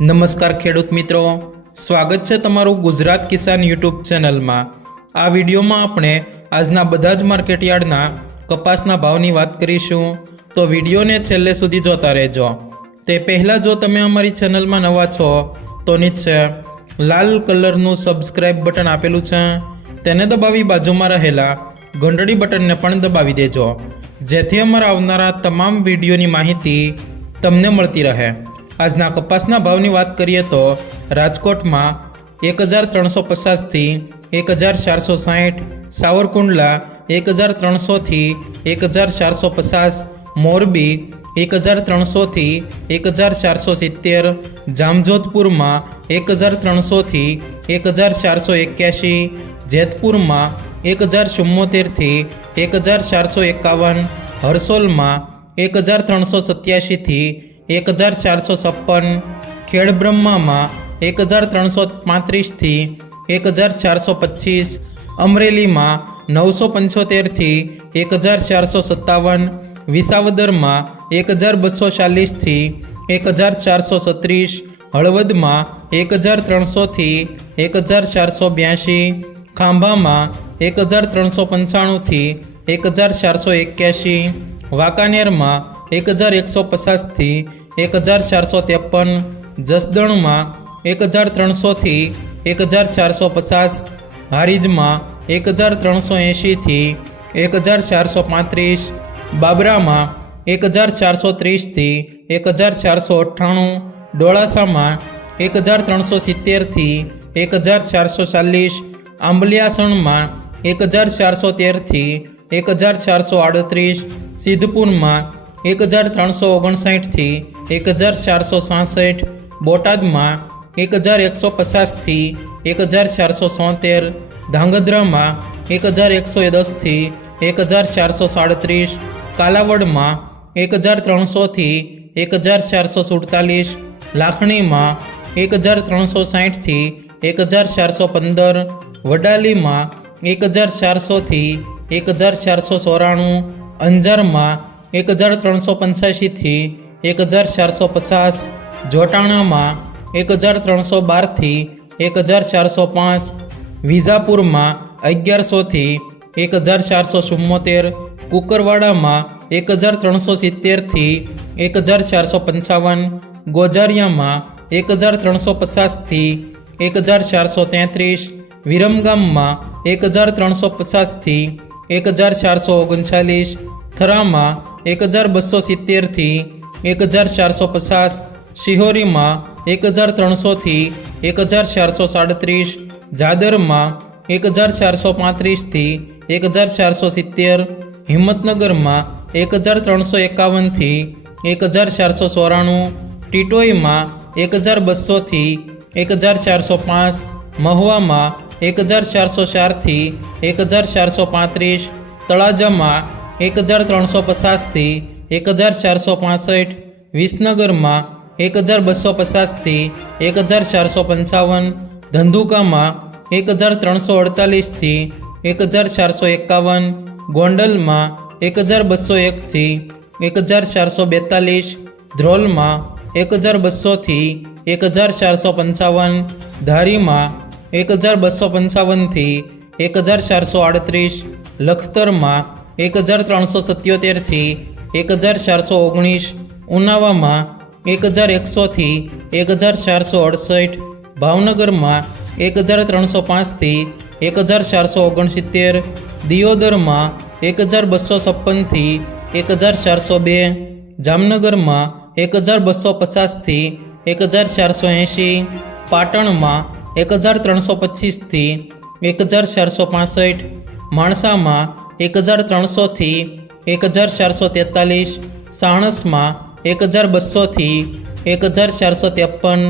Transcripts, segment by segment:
નમસ્કાર ખેડૂત મિત્રો, સ્વાગત છે તમારું ગુજરાત કિસાન યુટ્યુબ ચેનલમાં। આ વિડીયોમાં આપણે આજના બધા જ માર્કેટયાર્ડના કપાસના ભાવની વાત કરીશું, તો વિડીયોને છેલ્લે સુધી જોતા રહેજો। તે પહેલાં જો તમે અમારી ચેનલમાં નવા છો તો નીચે લાલ કલરનું સબસ્ક્રાઇબ બટન આપેલું છે, તેને દબાવી બાજુમાં રહેલા ઘંટડી બટનને પણ દબાવી દેજો, જેથી અમારા આવનારા તમામ વિડીયોની માહિતી તમને મળતી રહે। આજના કપાસના ભાવની વાત કરીએ તો રાજકોટમાં 1350 થી 1460, સાવરકુંડલા 1300 થી 1450, મોરબી 1300 થી 1470, જામજોધપુરમાં 1300 થી 1481, જેતપુરમાં 1074 થી 1451, હરસોલમાં 1387 થી 1456, ખેડબ્રહ્મામાં 1335 થી 1425, અમરેલીમાં 975 થી 1457, વિસાવદરમાં 1240 થી 1436, હળવદમાં 1300 થી 1482, ખાંભામાં 1395 થી 1481, વાંકાનેરમાં 1150 થી 1453, જસદણમાં 1300 થી 1450, હારીજમાં 1380 થી 1435, બાબરામાં 1430 થી 1498, ડોળાસામાં 1370 થી 1440, આંબલિયાસણમાં 1413 થી 1438, સિદ્ધપુરમાં 1359 થી 1466, બોટાદમાં 1150 થી 1470, ધાંગધ્રામાં 1110 થી 1437, કાલાવડમાં 1300 થી 1447, લાખણીમાં 1360 થી 1415, વડાલીમાં 1400 થી 1494, અંજારમાં 1385 થી 1450, જોટાણામાં 1312 થી 1405, વિજાપુરમાં 1100 થી 1474, કુકરવાડામાં 1370 થી 1455, ગોજારિયામાં 1350 થી 1433, વિરમગામમાં 1350 થી 1439, થરામાં 1270 થી 1450, શિહોરીમાં 1300 થી 1437, જાદરમાં 1435 થી 1470, હિંમતનગરમાં 1351 થી 1494, ટીટોઈમાં 1200 થી 1405, મહુવામાં 1404 થી 1435, તળાજામાં 1350 થી 1465, વિસનગરમાં 1250 થી 1455, ધંધુકામાં 1348 થી 1451, ગોંડલમાં 1201 થી 1442, ધ્રોલમાં 1200 થી 1455, ધારીમાં 1255 થી 1438, લખતરમાં 1377 થી 1419, ઉનાવામાં 1100 થી 1468, ભાવનગરમાં 1305 થી 1469, દિયોદરમાં 1256 થી 1402, જામનગરમાં 1250 થી 1480, પાટણમાં 1325 થી 1465, માણસામાં 1300 થી 1443, સાણસમાં 1200 થી 1453,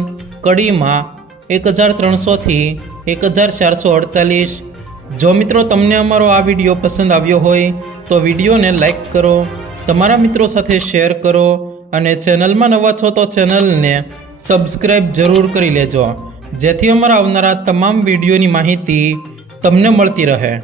કડીમાં 1300 થી 1448। જો મિત્રો તમને અમારો આ વિડીયો પસંદ આવ્યો હોય તો વિડીયોને લાઈક કરો, તમારા મિત્રો સાથે શેર કરો અને ચેનલમાં નવા છો તો ચેનલને સબસ્ક્રાઈબ જરૂર કરી લેજો, જેથી અમારા આવનારા તમામ વિડીયોની માહિતી તમને મળતી રહે।